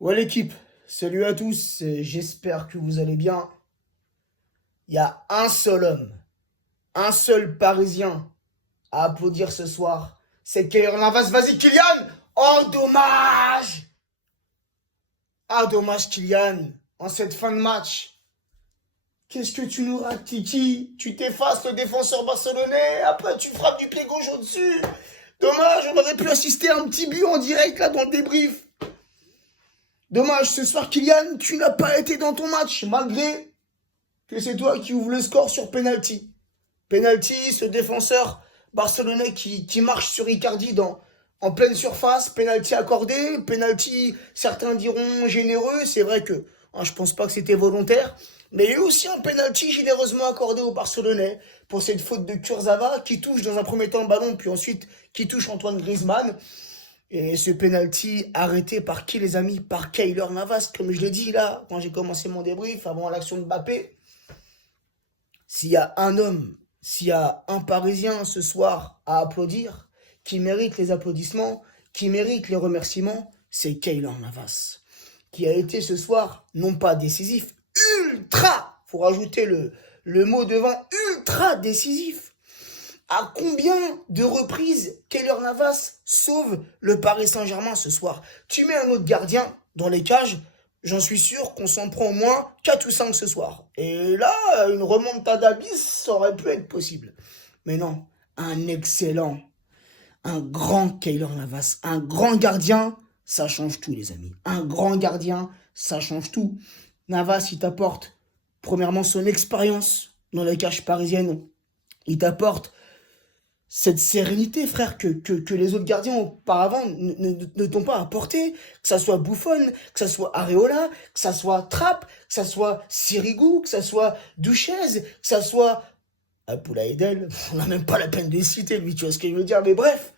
Ouais l'équipe, salut à tous, j'espère que vous allez bien. Il y a un seul homme, un seul Parisien à applaudir ce soir. C'est Keylor Navas, vas-y Kylian. Oh dommage. Ah dommage Kylian, en cette fin de match. Qu'est-ce que tu nous rates Kiki? Tu t'effaces le défenseur barcelonais, après tu frappes du pied gauche au-dessus. Dommage, on aurait pu assister à un petit but en direct là dans le débrief. Dommage, ce soir Kylian, tu n'as pas été dans ton match, malgré que c'est toi qui ouvre le score sur penalty. Penalty, ce défenseur barcelonais qui marche sur Icardi en pleine surface, penalty accordé, penalty, certains diront généreux, c'est vrai que je pense pas que c'était volontaire, mais il y a eu aussi un penalty généreusement accordé aux Barcelonais pour cette faute de Kurzawa qui touche dans un premier temps le ballon, puis ensuite qui touche Antoine Griezmann. Et ce penalty arrêté par qui les amis? Par Keylor Navas, comme je l'ai dit là, quand j'ai commencé mon débrief avant l'action de Mbappé. S'il y a un homme, s'il y a un Parisien ce soir à applaudir, qui mérite les applaudissements, qui mérite les remerciements, c'est Keylor Navas. Qui a été ce soir, non pas décisif, ultra, faut rajouter le mot devant, ultra décisif. À combien de reprises Keylor Navas sauve le Paris Saint-Germain ce soir? Tu mets un autre gardien dans les cages, j'en suis sûr qu'on s'en prend au moins 4 ou 5 ce soir. Et là, une remontada bis, ça aurait pu être possible. Mais non, un excellent, un grand Keylor Navas, un grand gardien, ça change tout les amis. Un grand gardien, ça change tout. Navas, il t'apporte premièrement son expérience dans les cages parisiennes. Il t'apporte cette sérénité, frère, que les autres gardiens auparavant ne t'ont pas apporté, que ça soit Buffon, que ça soit Areola, que ça soit Trapp, que ça soit Sirigu, que ça soit Duchez, que ça soit Abdoulaye, on n'a même pas la peine de les citer, lui, tu vois ce que je veux dire, mais bref,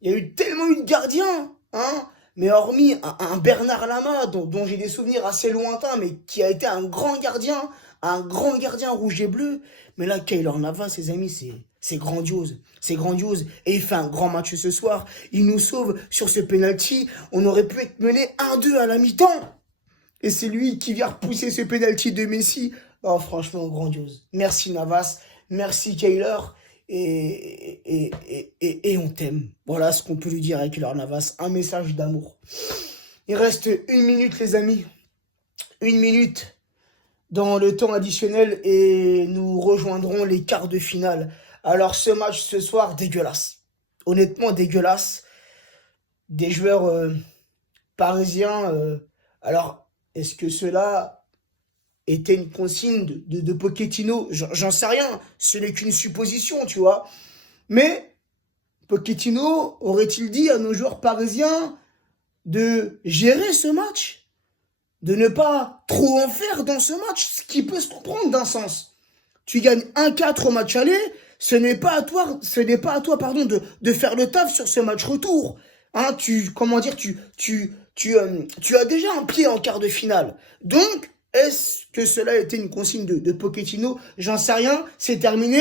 il y a eu tellement eu de gardiens, hein, mais hormis un Bernard Lama, dont j'ai des souvenirs assez lointains, mais qui a été un grand gardien rouge et bleu, mais là, Keylor Navas, ses amis, c'est grandiose. C'est grandiose. Et il fait un grand match ce soir. Il nous sauve sur ce penalty. On aurait pu être mené 1-2 à la mi-temps. Et c'est lui qui vient repousser ce penalty de Messi. Oh, franchement, grandiose. Merci Navas. Merci Keylor. Et on t'aime. Voilà ce qu'on peut lui dire avec Keylor Navas. Un message d'amour. Il reste 1 minute, les amis. 1 minute dans le temps additionnel et nous rejoindrons les quarts de finale. Alors ce match ce soir, dégueulasse. Honnêtement, dégueulasse. Des joueurs parisiens. Alors, est-ce que cela était une consigne de Pochettino? J'en sais rien. Ce n'est qu'une supposition, tu vois. Mais Pochettino aurait-il dit à nos joueurs parisiens de gérer ce match? De ne pas trop en faire dans ce match, ce qui peut se comprendre d'un sens. Tu gagnes 1-4 au match aller, ce n'est pas à toi, pardon, de faire le taf sur ce match retour. Hein, tu as déjà un pied en quart de finale. Donc, est-ce que cela a été une consigne de Pochettino? J'en sais rien, c'est terminé.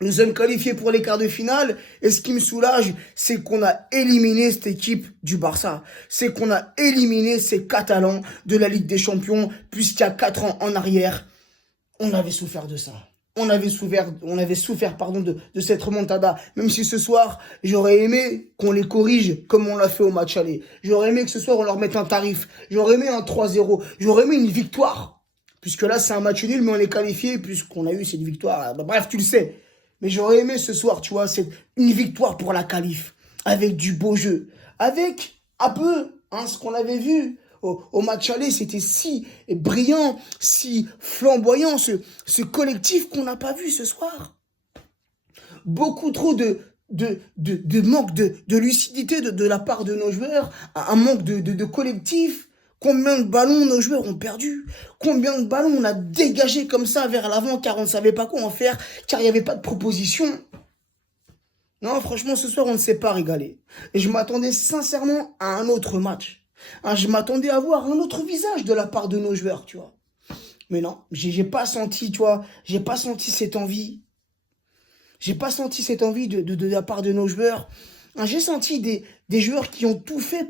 Nous sommes qualifiés pour les quarts de finale. Et ce qui me soulage, c'est qu'on a éliminé cette équipe du Barça. C'est qu'on a éliminé ces Catalans de la Ligue des Champions, puisqu'il y a 4 ans en arrière, on avait souffert de ça. On avait souffert pardon, de cette remontada. Même si ce soir, j'aurais aimé qu'on les corrige comme on l'a fait au match aller. J'aurais aimé que ce soir, on leur mette un tarif. J'aurais aimé un 3-0. J'aurais aimé une victoire. Puisque là, c'est un match nul, mais on est qualifié puisqu'on a eu cette victoire. Bref, tu le sais. Mais j'aurais aimé ce soir, tu vois, une victoire pour la qualif, avec du beau jeu, avec un peu ce qu'on avait vu au match aller, c'était si brillant, si flamboyant, ce collectif qu'on n'a pas vu ce soir. Beaucoup trop de manque de lucidité de la part de nos joueurs, un manque de collectif. Combien de ballons nos joueurs ont perdu? Combien de ballons on a dégagé comme ça vers l'avant car on ne savait pas quoi en faire, car il n'y avait pas de proposition? Non, franchement, ce soir, on ne s'est pas régalé. Et je m'attendais sincèrement à un autre match. Je m'attendais à voir un autre visage de la part de nos joueurs, tu vois. Mais non, j'ai pas senti, tu vois, j'ai pas senti cette envie. J'ai pas senti cette envie de la part de nos joueurs. J'ai senti des joueurs qui ont tout fait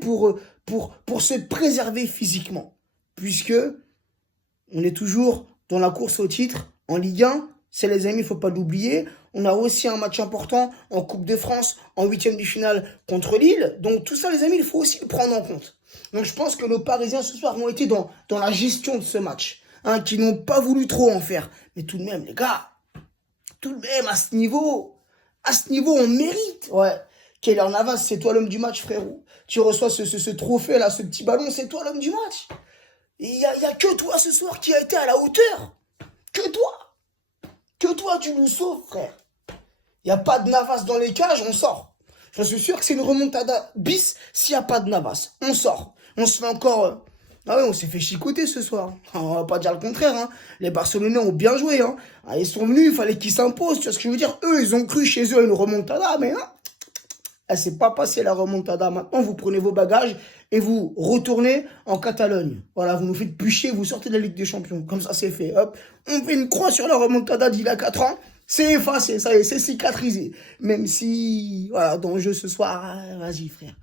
pour se préserver physiquement. Puisque on est toujours dans la course au titre en Ligue 1. C'est les amis, il ne faut pas l'oublier. On a aussi un match important en Coupe de France, en huitième de finale contre Lille. Donc tout ça, les amis, il faut aussi le prendre en compte. Donc je pense que nos Parisiens ce soir ont été dans la gestion de ce match. Hein, qui n'ont pas voulu trop en faire. Mais tout de même, les gars, tout de même, à ce niveau, on mérite. Ouais. Keylor Navas, c'est toi l'homme du match, frérot. Tu reçois ce trophée-là, ce petit ballon, c'est toi l'homme du match. Il y a que toi ce soir qui a été à la hauteur. Que toi. Que toi, tu nous sauves, frère. Il n'y a pas de Navas dans les cages, on sort. Je suis sûr que c'est une remontada bis s'il n'y a pas de Navas. On sort. On se fait encore... Ah ouais, on s'est fait chicoter ce soir. On va pas dire le contraire. Hein. Les Barcelonais ont bien joué. Hein. Ah, ils sont venus, il fallait qu'ils s'imposent. Tu vois ce que je veux dire? Eux, ils ont cru chez eux à une remontada, mais non. Elle s'est pas passée la remontada. Maintenant, vous prenez vos bagages et vous retournez en Catalogne. Voilà, vous nous faites bûcher, vous sortez de la Ligue des Champions. Comme ça, c'est fait. Hop, on fait une croix sur la remontada d'il y a 4 ans. C'est effacé, ça y est, c'est cicatrisé. Même si, voilà, dans le jeu ce soir, vas-y, frère.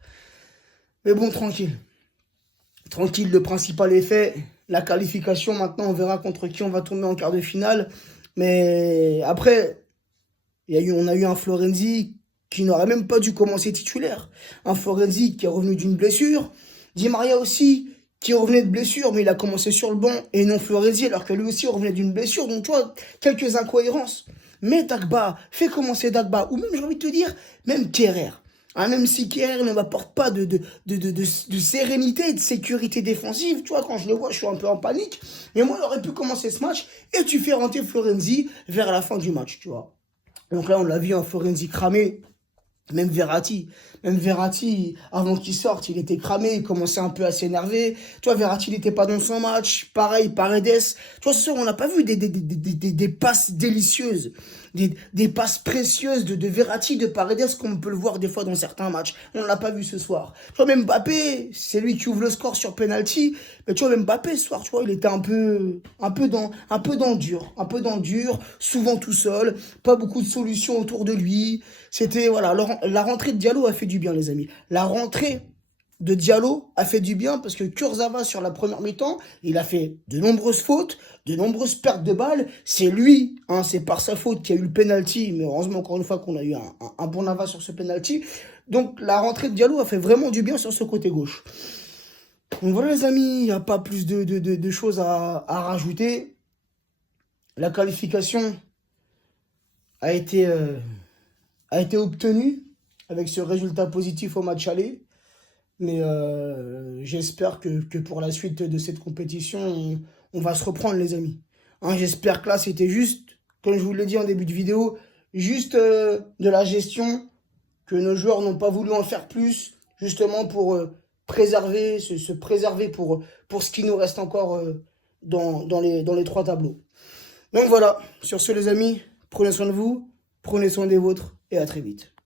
Mais bon, tranquille. Tranquille, le principal est fait. La qualification, maintenant, on verra contre qui on va tomber en quart de finale. Mais après, on a eu un Florenzi qui n'aurait même pas dû commencer titulaire. Un Florenzi qui est revenu d'une blessure. Di Maria aussi, qui revenait de blessure, mais il a commencé sur le banc. Et non Florenzi, alors que lui aussi revenait d'une blessure. Donc, tu vois, quelques incohérences. Mais Dagba, fais commencer Dagba. Ou même, j'ai envie de te dire, même Kerrer. Hein, même si Kerrer ne m'apporte pas de sérénité et de sécurité défensive, tu vois, quand je le vois, je suis un peu en panique. Mais moi, il aurait pu commencer ce match et tu fais rentrer Florenzi vers la fin du match, tu vois. Donc là, on l'a vu, un Florenzi cramé. Même Verratti, avant qu'il sorte, il était cramé, il commençait un peu à s'énerver. Tu vois, Verratti, il n'était pas dans son match. Pareil, Paredes. Tu vois, ce soir, on n'a pas vu des passes délicieuses, des passes précieuses de Verratti, de Paredes, comme on peut le voir des fois dans certains matchs. On ne l'a pas vu ce soir. Tu vois, même Mbappé, c'est lui qui ouvre le score sur penalty. Mais tu vois, même Mbappé, ce soir, tu vois, il était un peu dans le dur, souvent tout seul, pas beaucoup de solutions autour de lui. C'était, voilà, la rentrée de Diallo a fait du bien, les amis. La rentrée de Diallo a fait du bien parce que Kurzawa, sur la première mi-temps, il a fait de nombreuses fautes, de nombreuses pertes de balles. C'est lui, hein, c'est par sa faute qu'il y a eu le penalty, mais heureusement, encore une fois, qu'on a eu un bon Navas sur ce penalty. Donc, la rentrée de Diallo a fait vraiment du bien sur ce côté gauche. Donc voilà, les amis, il n'y a pas plus de choses à rajouter. La qualification a été obtenu avec ce résultat positif au match aller. Mais j'espère que pour la suite de cette compétition, on va se reprendre, les amis. Hein, j'espère que là, c'était juste, comme je vous l'ai dit en début de vidéo, juste de la gestion, que nos joueurs n'ont pas voulu en faire plus, justement pour se préserver pour ce qui nous reste encore dans les 3 tableaux. Donc voilà, sur ce, les amis, prenez soin de vous, prenez soin des vôtres, et à très vite.